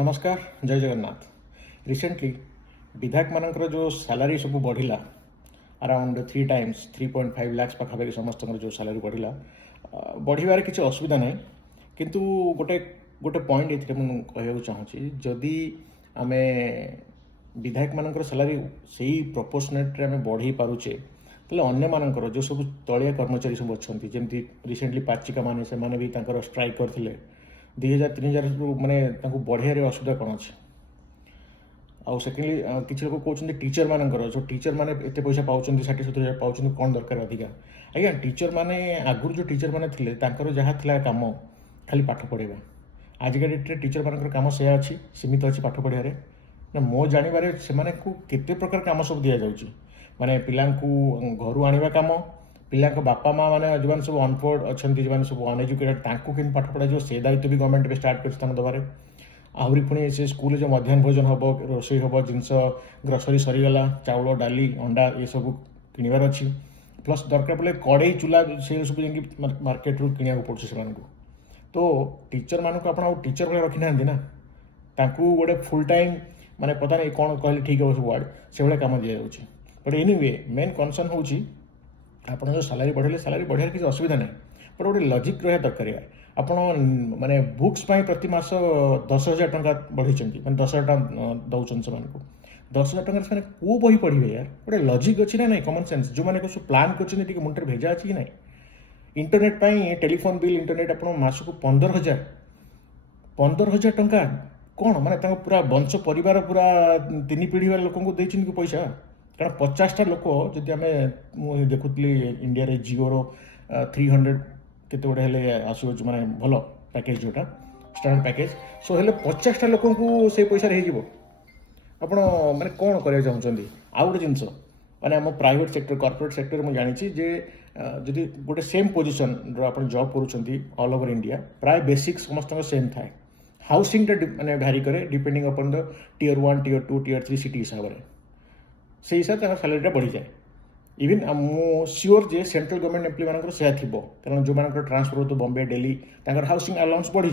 नमस्कार जय जगन्नाथ। रिसेंटली विधायक मानकर जो सैलरी सब बढ़िला अराउंड 3 टाइम्स 3.5 लाख पाखापाखि समस्त जो सैलरी बढ़िला बढ़िबार किसी असुविधा ना किंतु गोटे गोटे पॉइंट ये कहूँ चाहूँगी जदि आम विधायक मानकर सैलरी से ही प्रपोर्शनेट आम बढ़े पारुचे तेल अन्य मानकर जो सब तलिया कर्मचारी सब अच्छा जमी रिसेंटली पाचिका मैंने से भी स्ट्राइक करते 2000-3000 माने बढ़िया असुविधा कौन अच्छे आउ सेकेंडली किसी लोग कहते टीचर मानकर जो टीचर मैंने एत पैसा पाँच 60-70 पाँच कौन दरकार अधिका आज्ञा टीचर मैंने आगुरी जो टीचर मैंने थे जहाँ थी कम खाली पाठ पढ़ाइबा आजिका डेट्रे टीचर मानकर कम से अच्छी सीमित अच्छी पाठ पढ़ारे ना मो जानवर से केते प्रकार कम सब दि जाऊँगी माने पिला घर आने कम पिला बापा माँ मैंने जो सब अनपढ़ अच्छा जो सब अनएजुकेटेड के पाठ पढ़ा से दायित्व भी गवर्नमेंट भी स्टार्ट कर दबार आहरी पुणी से स्कूल जो मध्याह्न भोजन हम रोषे हम जिनस ग्रोसरी सरीगला चाउल डाली अंडा ये सब किणवार अच्छी प्लस दरकार पड़े कड़े चूल्हा से सब जा मार्केट रू किणा पड़े से तो टीचर मानक आप टीचर भाई रखी ना ताकू गोटे फुल टाइम माने पता नहीं कौन कहले ठीक है सब वार्ड से भाई कम दि जाऊँगी बट एनीवे मेन कनसर्न हूँ आप जो सैलरी बढ़े सैलरी बढ़िया किसी असुविधा ना बट गोटे लजिक रहा दरकार आप माने बुक्स प्रति मास 10,000 टंका बढ़ी मैं 10,000 टका दौरान से 10,000 टकर से कौ बही पढ़े यार गोटे लजिक अच्छी ना नहीं कमन सेन्स जो मैंने सब प्लां कर मुंडे भेजा अच्छी कि ना इंटरनेट टेलीफोन बिल इंटरनेट आप मास को 15,000 टंका कौन माने पूरा वंश परिवार पूरा 3 पीढ़ी वाले लोक देती पैसा कारण 50टा लोक जदि आम देखुली इंडिया रे जिओ 300 केते गोटे आसो माने भल पैकेज जोटा स्टैंडर्ड पैकेज सो हेले 50टा लोक से पैसा आप माने कौन करा चाहते आउ गोटे जिनस माने आम प्राइवेट सेक्टर कॉर्पोरेट सेक्टर मुझे जानी जे जदि गोटे सेम पोजिशन जो आप जॉब करूँ ऑल ओवर इंडिया प्राय बेसिक समस्त सेम थाए हाउसिंग माने भैरी करे डिपेंडिंग अपन the tier 1 tier 2 tier 3 city हिसाब से से हिसाब से सैलरीटा बढ़ी जाए इवन मु सियोर जे सेंट्रल गवर्नमेंट एम्प्लॉय मानकर से थी कारण जो मानकर ट्रांसफर हो तो बॉम्बे दिल्ली हाउसिंग अलाउंस बढ़ी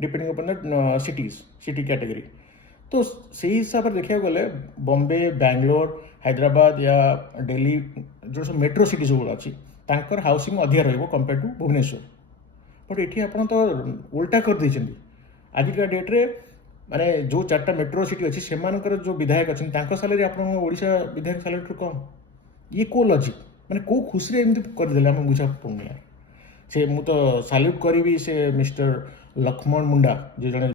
डिपेंडिंग अपन द सिटी कैटेगरी तो से हिसाब से देखा गले बॉम्बे बैंगलोर हैदराबाद या दिल्ली जो सब मेट्रो सिटी सब अच्छी हाउसिंग अधिक रंपेयर टू भुवनेश्वर बट ये आप तो उल्टा कर देते आजिका डेट्रे माने जो 4टा मेट्रो सिटी अच्छी से जो विधायक अच्छे सैलरी आपड़ा विधायक सैलरी कम ये को लॉजिक माने को खुशी एमती करदे आम बुझा पड़े से मु तो सैल्यूट करी से मिस्टर लक्ष्मण मुंडा जो जड़े